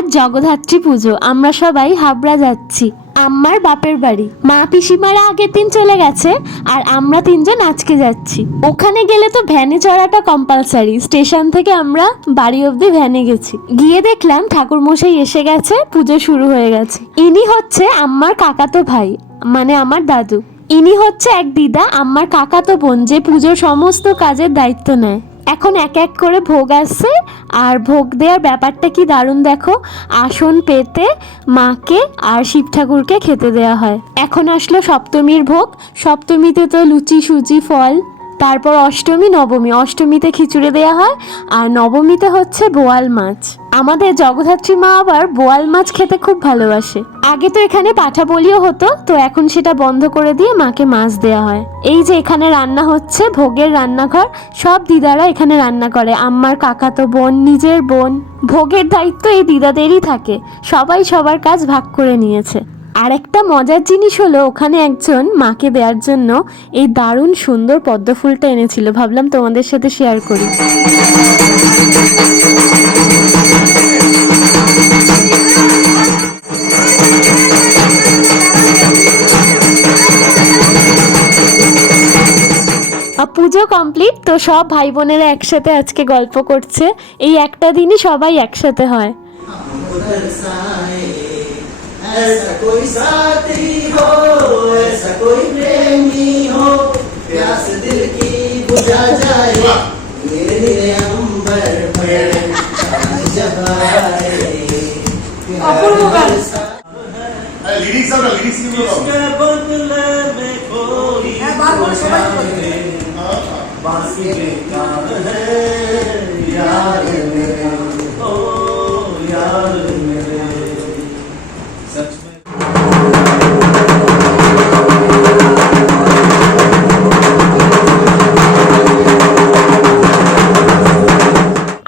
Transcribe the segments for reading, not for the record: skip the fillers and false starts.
আজ জগদ্ধাত্রী পুজো, আমরা সবাই হাবড়া যাচ্ছি আমার বাপের বাড়ি। মা পিসিমারা আগের দিন চলে গেছে আর আমরা তিনজন আজকে যাচ্ছি। ওখানে গেলে তো ভ্যানে চড়াটা কম্পালসারি। স্টেশন থেকে আমরা বাড়ি অবধি ভ্যানে গেছি, গিয়ে দেখলাম ঠাকুর মশাই এসে গেছে, পুজো শুরু হয়ে গেছে। ইনি হচ্ছে আমার কাকাতো ভাই, মানে আমার দাদু। ইনি হচ্ছে এক দিদা, আমার কাকাতো বোন, যে পুজোর সমস্ত কাজের দায়িত্ব নেয়। এখন এক এক করে ভোগ আসছে, আর ভোগ দেওয়ার ব্যাপারটা কি দারুণ দেখো। আসন পেতে মাকে আর শিব ঠাকুরকে খেতে দেওয়া হয়। এখন আসলো সপ্তমীর ভোগ। সপ্তমীতে তো লুচি সুজি ফল, তারপর অষ্টমী নবমী। অষ্টমীতে খিচুড়ি দেওয়া হয়, আর নবমীতে হচ্ছে বোয়াল মাছ। আমাদের জগদ্ধাত্রী মা আবার বোয়াল মাছ খেতে খুব ভালোবাসে। আগে তো এখানে পাঠা বলিও হতো, তো এখন সেটা বন্ধ করে দিয়ে মাকে মাছ দেওয়া হয়। এই যে এখানে রান্না হচ্ছে, ভোগের রান্নাঘর। সব দিদারা এখানে রান্না করে, আমার কাকাতো বোন, নিজের বোন। ভোগের দায়িত্ব এই দিদাদেরই থাকে, সবাই সবার কাজ ভাগ করে নিয়েছে। আর একটা মজার জিনিস হলো, ওখানে একজন মাকে দেওয়ার জন্য এই দারুণ সুন্দর পদ্ম ফুলটা এনেছিল, ভাবলাম তোমাদের সাথে শেয়ার করি। পুজো কমপ্লিট, তো সব ভাই বোনেরা একসাথে আজকে গল্প করছে। এই একটা দিনই সবাই একসাথে হয়। ऐसा कोई साथी हो, ऐसा कोई प्रेमी हो, प्यास दिल की बुझा जाए, नीले नीले अंबर पर चांद जब आए। लिरिक्स अब लिरिक्स की बोलो। इसके बदले में कोई बाकी बेकार है यार मेरे, ओ यार मेरे।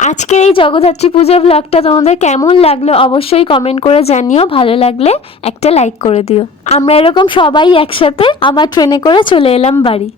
আজকের এই জগদ্ধাত্রী পুজো ব্লগটা তোমাদের কেমন লাগলো অবশ্যই কমেন্ট করে জানিও। ভালো লাগলে একটা লাইক করে দিও। আমরা এরকম সবাই একসাথে আবার ট্রেনে করে চলে এলাম বাড়ি।